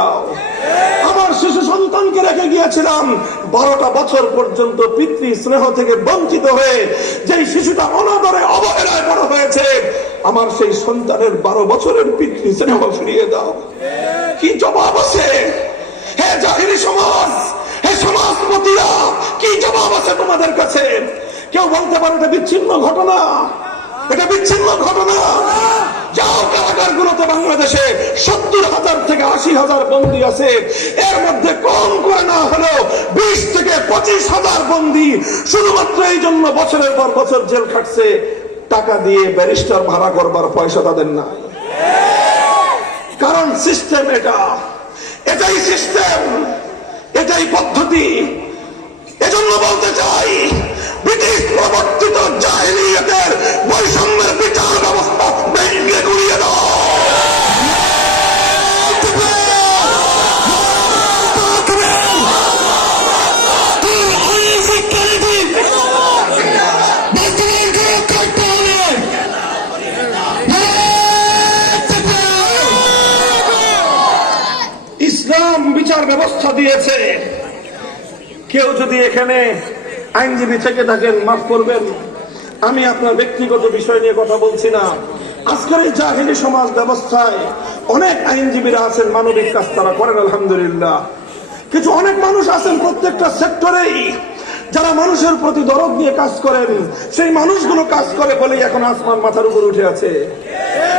দাও। আমার শিশু সন্তানকে রেখে গিয়েছিলাম। বারোটা বছর পর্যন্ত পিতৃ স্নেহ থেকে বঞ্চিত হয়ে যেই শিশুটা অনাদরে অবহেলায় বড় হয়েছে, আমার সেই সন্তানের বারো বছরের পিতৃ স্নেহ ফিরিয়ে দাও। কি জবাব আছে? হে জাহিরি সমাজ, হে সমাজপতিরা, কি জবাব আছে তোমাদের কাছে? কেউ বলতে পারে এটা বিচ্ছিন্ন ঘটনা। এটা বিচ্ছিন্ন ঘটনা। বাংলাদেশে সত্তর হাজার থেকে আশি হাজার বন্দী আছে। এর মধ্যে কম করে না হলেও বিশ থেকে পঁচিশ হাজার বন্দী শুধুমাত্র এই জন্য বছরের পর বছর জেল খাটছে, টাকা দিয়ে ব্যারিস্টার ভাড়া করবার পয়সা তাদের নাই। কারণ সিস্টেম এটা। এটাই সিস্টেম এটাই পদ্ধতি। এজন্য বলতে চাই বিচার ব্যবস্থা দিয়েছে। কেউ যদি এখানে আইনজীবী থেকে থাকেন, মাফ করবেন। আমি আপনার ব্যক্তিগত বিষয় নিয়ে কথা বলছি না। আজকের এই জাহিলি সমাজ ব্যবস্থায় অনেক আইনজীবীরা আছেন, মানবিক কাজ তারা করেন, আলহামদুলিল্লাহ। কিছু অনেক মানুষ আছেন প্রত্যেকটা সেক্টরেই। যারা মানুষের প্রতি দরদ নিয়ে কাজ করেন, সেই মানুষগুলো কাজ করে বলেই এখন আসমান মাথার উপর উঠে আছে।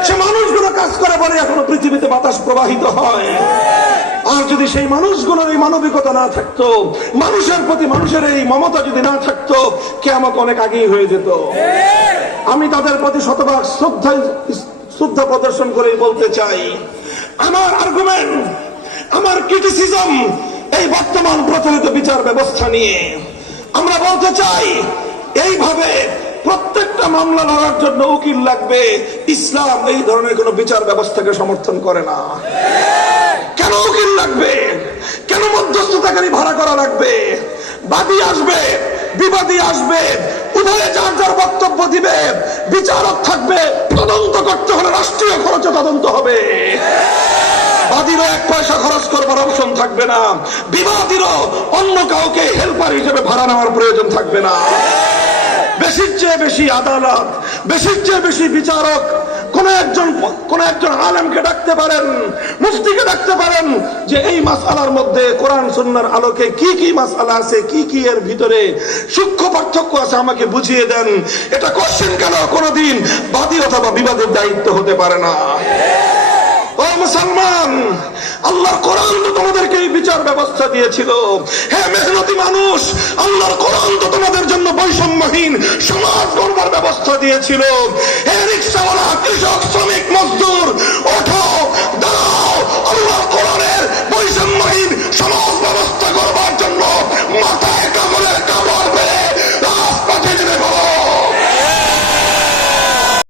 সে মানুষগুলো কাজ করে বলে এখনও পৃথিবীতে বাতাস প্রবাহিত হয়। আর যদি সেই মানুষগুলোর এই মানবিকতা না থাকতো, মানুষের প্রতি মানুষের এই মমতা যদি না থাকতো কেমন অনেক আগেই হয়ে যেত? আমি তাদের প্রতি শতভাগ শ্রদ্ধা শ্রদ্ধা প্রদর্শন করেই বলতে চাই, আমার আর্গুমেন্ট আমার ক্রিটিসিজম এই বর্তমান প্রচলিত বিচার ব্যবস্থা নিয়ে আমরা বলতে চাই, এইভাবে প্রত্যেকটা মামলা লড়ার জন্য উকিল লাগবে, ইসলাম এই ধরনের কোন বিচার ব্যবস্থাকে সমর্থন করে না। কেন উকিল লাগবে। কেন মধ্যস্থতাকারী ভাড়া করা লাগবে? বাদী আসবে, বিবাদী আসবে, উভয়ে যার যার বক্তব্য দিবে, বিচারক থাকবে, তদন্ত করতে হলে রাষ্ট্রীয় খরচে তদন্ত হবে। বাদীরও এক পয়সা খরচ করবার অপশন থাকবে না। বিবাদীরও অন্য কাউকে হেল্পার হিসেবে ভাড়া নেওয়ার প্রয়োজন থাকবে না। বেশির চেয়ে বেশি আদালত, বেশির চেয়ে বেশি বিচারক কোন একজন কোন একজন আলেমকে ডাকতে পারেন, মুফতিকে ডাকতে পারেন যে এই মাসালার মধ্যে কোরআন সুন্নার আলোকে কি কি মাসালা আছে, কি কি এর ভিতরে সূক্ষ্ম পার্থক্য আছে আমাকে বুঝিয়ে দেন। এটা কোশ্চেন কেন কোনোদিন বাদী অথবা বিবাদের দায়িত্ব হতে পারে না। ও মুসলমান, আল্লাহর কোরআন তো তোমাদেরকে এই বিচার ব্যবস্থা দিয়েছিল। হ্যাঁ মেহনতি মানুষ, আল্লাহর কোরআন তো তোমাদের বৈষম্যহীন সমাজ গড়বার ব্যবস্থা দিয়েছিল। কৃষক শ্রমিক মজদুর